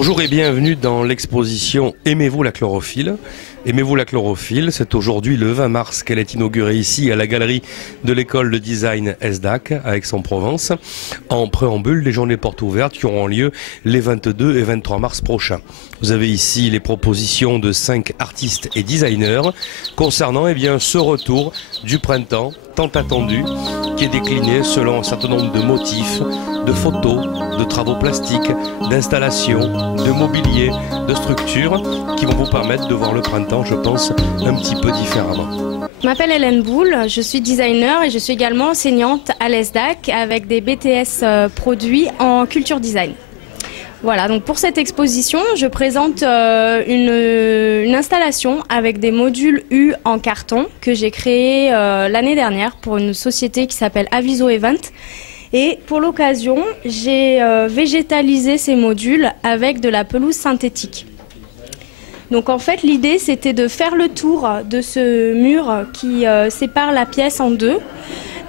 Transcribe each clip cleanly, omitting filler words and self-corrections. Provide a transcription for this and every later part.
Bonjour et bienvenue dans l'exposition Aimez-vous la chlorophylle. Aimez-vous la chlorophylle, c'est aujourd'hui le 20 mars qu'elle est inaugurée ici à la galerie de l'école de design ESDAC à Aix-en-Provence. En préambule, les journées portes ouvertes qui auront lieu les 22 et 23 mars prochains. Vous avez ici les propositions de 5 artistes et designers concernant ce retour du printemps tant attendu qui est décliné selon un certain nombre de motifs, de photos, de travaux plastiques, d'installations, de mobilier, de structures qui vont vous permettre de voir le printemps, je pense, un petit peu différemment. Je m'appelle Hélène Boule, je suis designer et je suis également enseignante à l'ESDAC avec des BTS produits en culture design. Voilà, donc pour cette exposition, je présente une installation avec des modules U en carton que j'ai créé l'année dernière pour une société qui s'appelle Aviso Event. Et pour l'occasion, j'ai végétalisé ces modules avec de la pelouse synthétique. Donc en fait, l'idée c'était de faire le tour de ce mur qui sépare la pièce en deux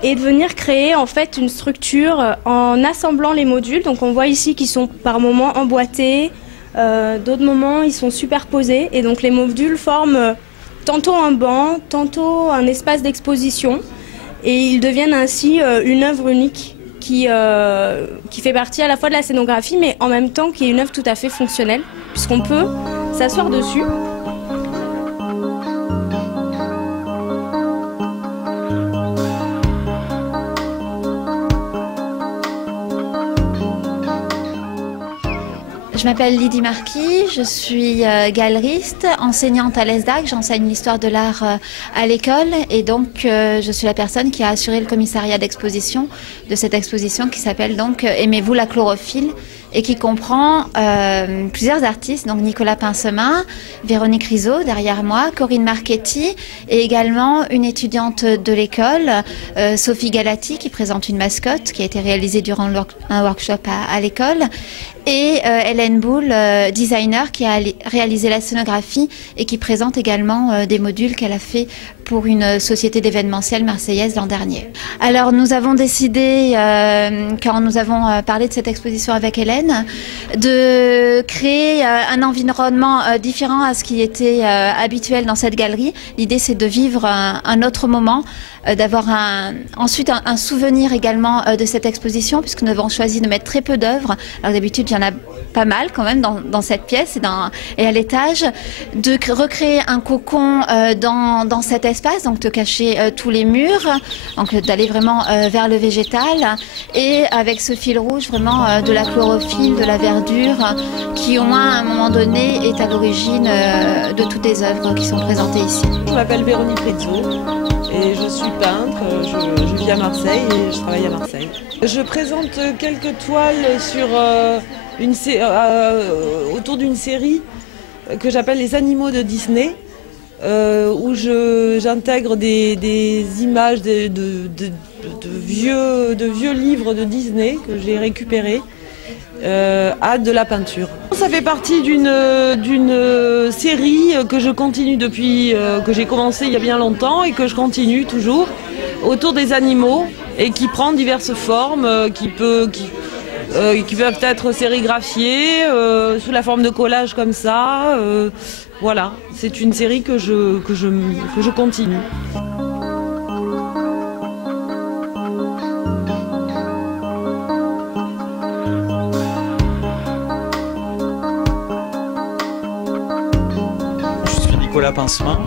et de venir créer en fait une structure en assemblant les modules. Donc on voit ici qu'ils sont par moments emboîtés, d'autres moments ils sont superposés et donc les modules forment tantôt un banc, tantôt un espace d'exposition et ils deviennent ainsi une œuvre unique qui fait partie à la fois de la scénographie mais en même temps qui est une œuvre tout à fait fonctionnelle puisqu'on peut s'asseoir dessus. Je m'appelle Lydie Marquis, je suis galeriste, enseignante à l'ESDAC, j'enseigne l'histoire de l'art à l'école et donc je suis la personne qui a assuré le commissariat d'exposition de cette exposition qui s'appelle donc Aimez-vous la chlorophylle et qui comprend plusieurs artistes, donc Nicolas Pincemin, Véronique Rizzo derrière moi, Corinne Marchetti et également une étudiante de l'école, Sophie Galati qui présente une mascotte qui a été réalisée durant un workshop à l'école et Hélène Boule, designer qui a réalisé la scénographie et qui présente également des modules qu'elle a fait pour une société d'événementiel marseillaise l'an dernier. Alors nous avons décidé, quand nous avons parlé de cette exposition avec Hélène, de créer un environnement différent à ce qui était habituel dans cette galerie. L'idée c'est de vivre un autre moment, d'avoir ensuite un souvenir également de cette exposition puisque nous avons choisi de mettre très peu d'œuvres. Alors d'habitude il y en a pas mal quand même dans cette pièce et à l'étage, de recréer un cocon dans cet espace, donc de cacher tous les murs, donc d'aller vraiment vers le végétal et avec ce fil rouge vraiment de la chlorophylle, de la verdure qui au moins à un moment donné est à l'origine de toutes les œuvres qui sont présentées ici. Je m'appelle Véronique Rizzo et je suis peintre, je vis à Marseille et je travaille à Marseille. Je présente quelques toiles sur autour d'une série que j'appelle les animaux de Disney, où j'intègre des images de vieux livres de Disney que j'ai récupérés à de la peinture. Ça fait partie d'une série que je continue depuis que j'ai commencé il y a bien longtemps et que je continue toujours autour des animaux et qui prend diverses formes, qui peuvent être sérigraphiées sous la forme de collage comme ça. Voilà, c'est une série que je continue. Nicolas Pincemin,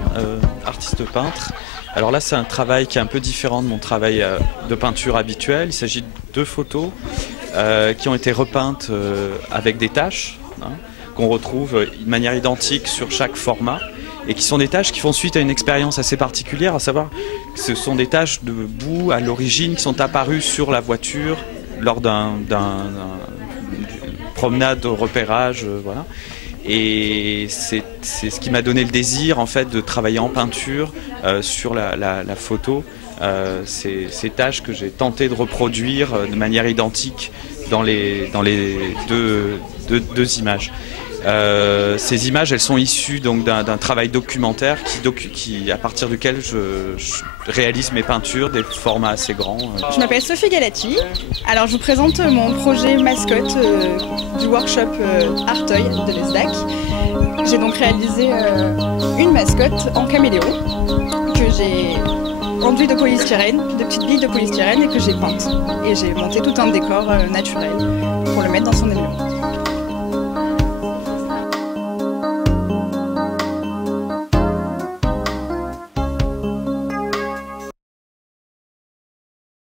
artiste peintre. Alors là c'est un travail qui est un peu différent de mon travail de peinture habituel. Il s'agit de 2 photos qui ont été repeintes avec des taches qu'on retrouve de manière identique sur chaque format et qui sont des taches qui font suite à une expérience assez particulière, à savoir que ce sont des taches de boue à l'origine qui sont apparues sur la voiture lors d'une promenade au repérage, voilà. Et c'est ce qui m'a donné le désir en fait de travailler en peinture sur la photo, ces tâches que j'ai tenté de reproduire de manière identique dans les deux images. Ces images, elles sont issues donc d'un travail documentaire à partir duquel je réalise mes peintures, des formats assez grands. Je m'appelle Sophie Galati. Alors je vous présente mon projet mascotte du workshop Artoy de l'ESDAC. J'ai donc réalisé une mascotte en caméléon que j'ai enduit de polystyrène, de petites billes de polystyrène et que j'ai peinte. Et j'ai monté tout un décor naturel pour le mettre dans son élément.